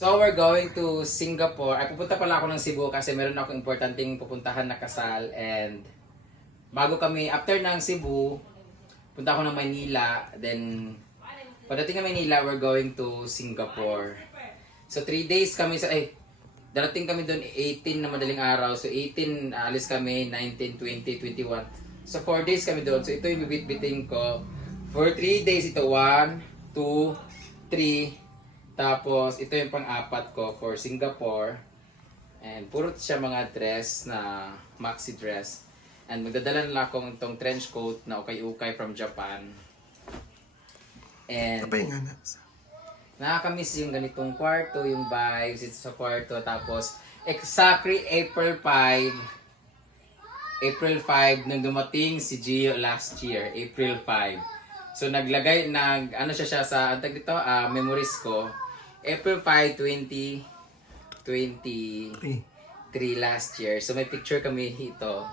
So we're going to Singapore. Ay, pupunta pala ako ng Cebu kasi meron akong importanteng pupuntahan na kasal. And bago kami, after ng Cebu, punta ako ng Manila. Then, pagdating ng Manila, we're going to Singapore. So 3 days kami darating kami doon 18 na madaling araw. So 18, aalis kami, 19, 20, 21. So 4 days kami doon. So ito yung bibit-biting ko. For 3 days, ito 1, 2, 3. Tapos, ito yung pang-apat ko for Singapore. And puro siya mga dress na maxi dress. And magdadala na lang akong itong trench coat na ukay-ukay from Japan. And Kapay nga na. nakakamiss yung ganitong kwarto, yung vibes ito sa kwarto. Tapos, exactly April 5 nung dumating si Gio last year, April 5. So ano siya sa antag dito, memories ko. April 5, 2023 last year. So may picture kami dito.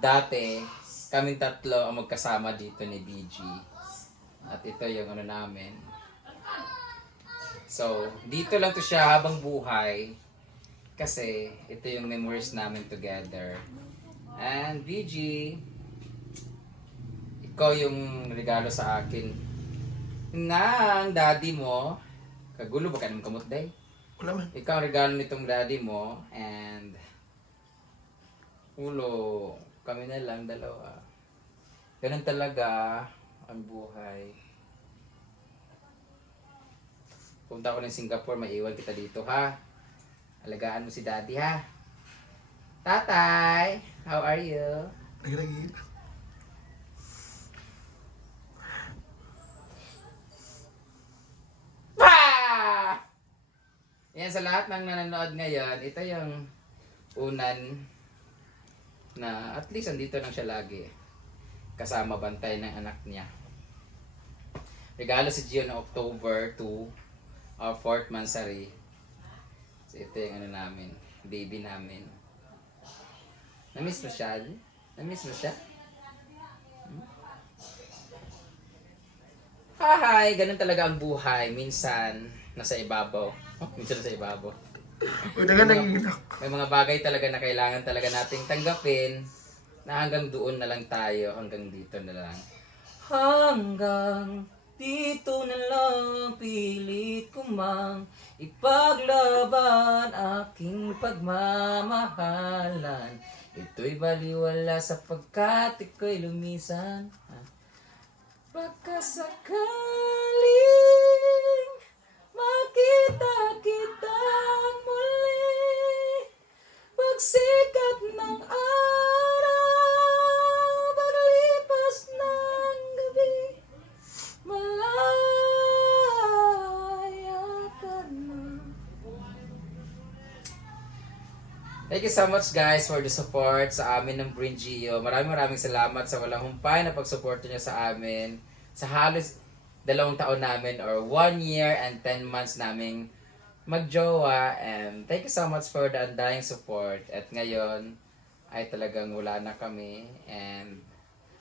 Dati, kaming tatlo ang magkasama dito ni BG. At ito yung ano namin. So, dito lang to siya habang buhay. Kasi, ito yung memories namin together. And BG, ikaw yung regalo sa akin ng daddy mo. Kagulo ba ka naman kamot, day? Wala man. Ikaw ang regalo nitong daddy mo. And ulo, kami na lang dalawa. Ganun talaga ang buhay. Punta ako ng Singapore, maiwan kita dito, ha? Alagaan mo si daddy, ha? Tatay, how are you? Nagilagil. Yan, sa lahat ng nanonood ngayon, ito yung unan na at least andito lang siya lagi. Kasama bantay ng anak niya. Regalo si Gio ng October 2, our 4th mansari. So ito yung ano namin, baby namin. Namiss mo siya? Namiss mo siya? Hi! Ganun talaga ang buhay. Minsan, nasa ibabaw. Minsan nasa ibabaw. Uy, daga nagigilak. May mga bagay talaga na kailangan talaga nating tanggapin na hanggang doon na lang tayo, hanggang dito na lang. Hanggang dito na lang pilit ko mang ipaglaban aking pagmamahalan. Ito'y baliwala sapagkat iko'y lumisan. Pagkasakaling makita kita muli, pagsikat ng araw, paglipas ng gabi, malaya ka na. Thank you so much guys for the support sa amin ng Bringio. Maraming salamat sa walang humpay na pagsuporto niyo sa amin. Sa halos 2 taon namin or 1 year and 10 months naming magjowa. And thank you so much for the undying support. At ngayon ay talagang wala na kami. And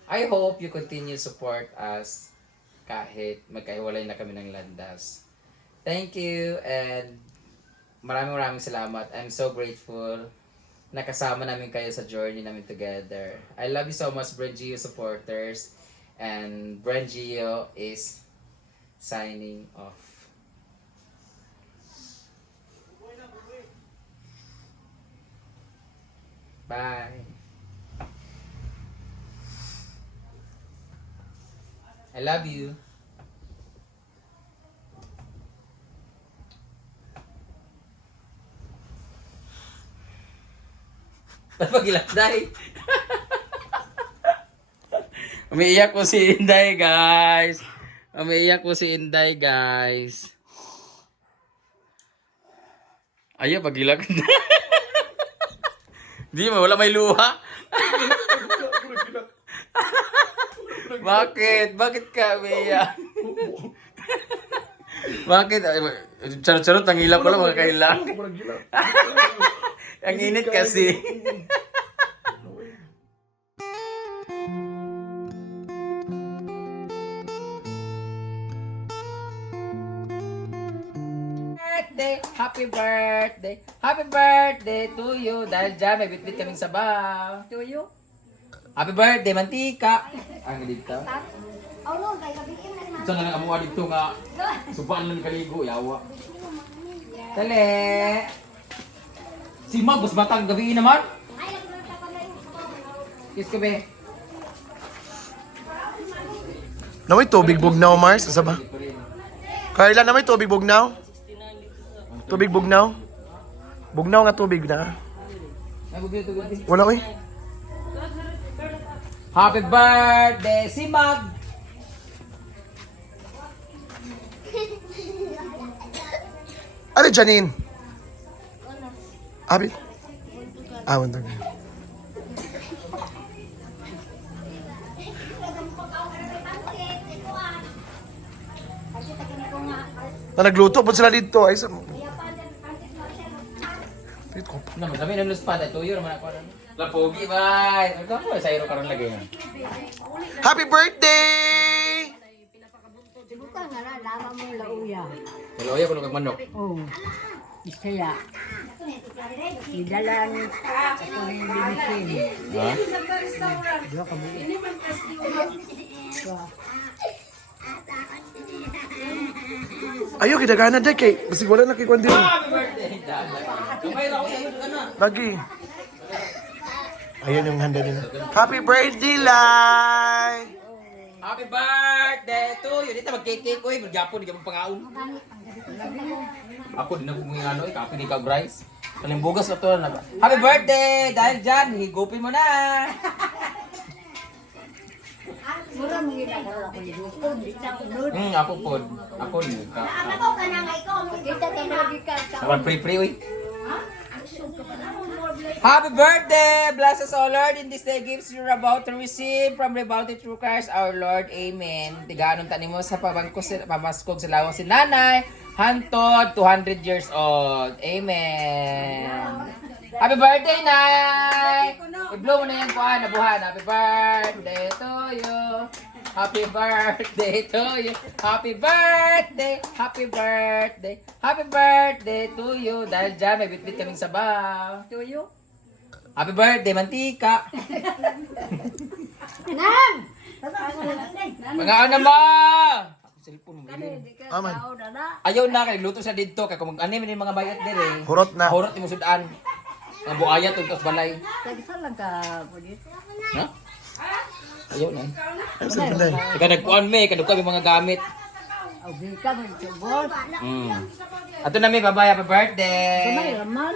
I hope you continue support us kahit magkahiwalay na kami ng landas. Thank you and maraming salamat. I'm so grateful na kasama namin kayo sa journey namin together. I love you so much, Brangio supporters. And Brangio is signing off. Bye. I love you. Tapagilak, day. Umiiyak po si Inday, guys. Umiiyak po si Inday, guys. Ayaw, pagilak. Di mo, wala may luha. Bakit? Bakit ka umiiyak? Bakit? Charot-charot, ang ilap ko lang, mga kailang. Ang init kasi. birthday Happy birthday! Happy birthday to you! Dahil dyan, may bitbit kaming sabaw. To you? Happy birthday, mantika! Ang dito. Oh no, kay kabiin na naman. Saan na lang amuha dito nga? Subaan lang kaligo, yawa. Dali! Si Mag, mas batang gabi naman. Ay, nagpunta pa na yung Kiss ka, be. Na may tubig bugnaw, Mars. Asa ba? Carla, na may tubig bugnaw? Tubig bugnaw? Bugnaw nga tubig na. Ay, gubi ito, gubi. Wala ko eh. Happy birthday, si Mag! Ano, Janine? Abit? Ah, wala. Na nagluto po sila dito. Ay, sa... Wait ko. Naman, kami nang luspada. Tuyo naman ako. Lapogi, bye! Ito ako, sa iro karon lagi. Happy birthday! Sibukan nga na, lama mong lauya. Maloya ko nung manok. Oh, isaya. Idalang ako ng limitin. Ha? Dua ka buo. Ayaw, kidagana dyan kay. Basig wala na kay Kwandi. Happy birthday! Kamay na ako sa iyo ka na. Lagi. Ayan yung handa nila. Happy birthday, Lai! Happy birthday to you! Dito mag-cake ko eh. Magyapon, di ka magpangaon. Ako din ako mga ano eh. Kapi di ka, Bryce. Kalimbugas na to na ba? Happy birthday! Dahil dyan, higupin mo na! Mura mong ginagawa ko yung gusto. Dito ako nun. Ako po. Ako din. Ako ka na nga ikaw. Kita ka na ka. Ako pre-pre uy. Happy birthday! Bless us, O Lord, in this day gifts you're about to receive from the bounty through Christ our Lord. Amen. Tigaanong tani mo sa pamaskog sa lawang si Nanay. Hantod, 200 years old. Amen. Happy birthday, Nay! I-blow mo na yan, kuhan, nabuhan. Happy birthday to you. Happy birthday to you. Happy birthday. Happy birthday. Happy birthday to you. Dahil dyan, may bitbit kaming sabaw. To you? Happy birthday, mantika. Nan! Mga ano mo? Ako cellphone mo. Aman. Ayaw na, kay luto sa dito. Kaya kung ano yung mga bayat din eh. Hurot na. Hurot mo sudan. Ang buaya tuntos balay. Tagsa lang ka po dito. Ha? Ayaw na eh. Ay, sa pilay. Ika nagkuhan me, kadugkag yung mga gamit. Abi ka mo sa boss. Ato na may babay, happy Gamay birthday. raman.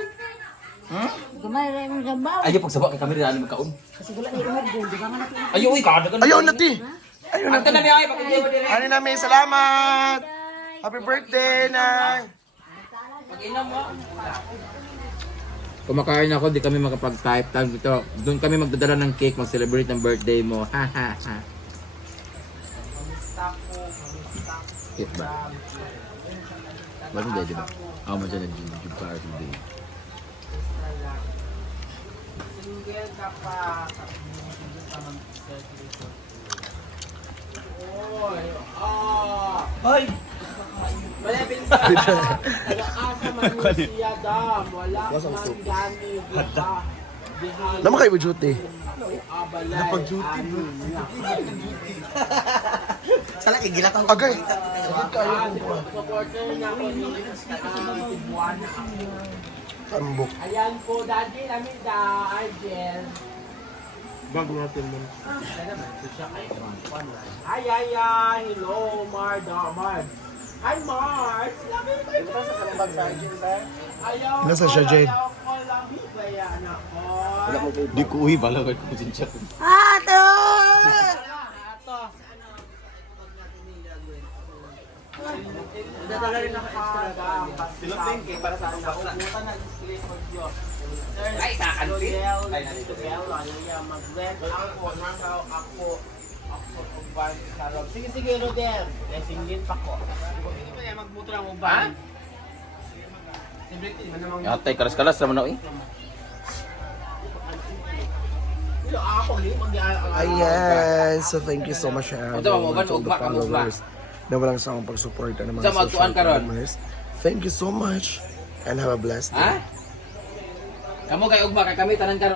Hmm? Gamay raman sa baw. Ayaw pagsabak kay kami rin magkaon. Kasi wala na yung gold. Di ba nga natin? Ayaw, uy, kadagan. Ayaw na, ti. Ayaw na, Ato ti. na may ay, pag-idiyo mo dire. Ano namin, salamat! Happy birthday, Nay! Pag-inom mo. Kumakain ako, di kami makapag-type time dito. Doon kami magdadala ng cake, mag-celebrate ng birthday mo. Ha ha ha. Cute ba? Bakit hindi, di ba? Ako mo dyan nag-YouTube para today. Hoy! Malapit ba? Naman kayo duty. Napag-duty, bro. Sala kay gila ka. Agay. Kayo kong buwan. Tambok. Ayan po, daddy namin da, Argel. Bago natin mo. Ay, hello, Mar. Hi, Mars. Lagi mo ito. Ito sa kalabag sa Argel ba? Ayaw Nasa siya, Jade? Ayaw ko lang, kaya anak ko. Di ko uwi, bala ko din siya. Ato! Ato. Dadala rin ako extra. Silupin kay para sa anak. Ubutan na display mo Diyos. Ay, sa kanti. Ay, nandito Bel, mag-rent ako, nakaw ako uban sa rob. Sige, Rodel. Blessing din pa ko. Hindi ba yan magbuto ng uban? Yatay, kalas-kalas naman ako eh. Ako, Ayan. So, thank you so much, Ito, mamuban, to all the ugma, kamusba. followers na walang sawang pagsuporta ng mga Sa magtuan social karon. commerce. Thank you so much. And have a blessed day. Ha? Kamu kay ugma kay kami tanan karon.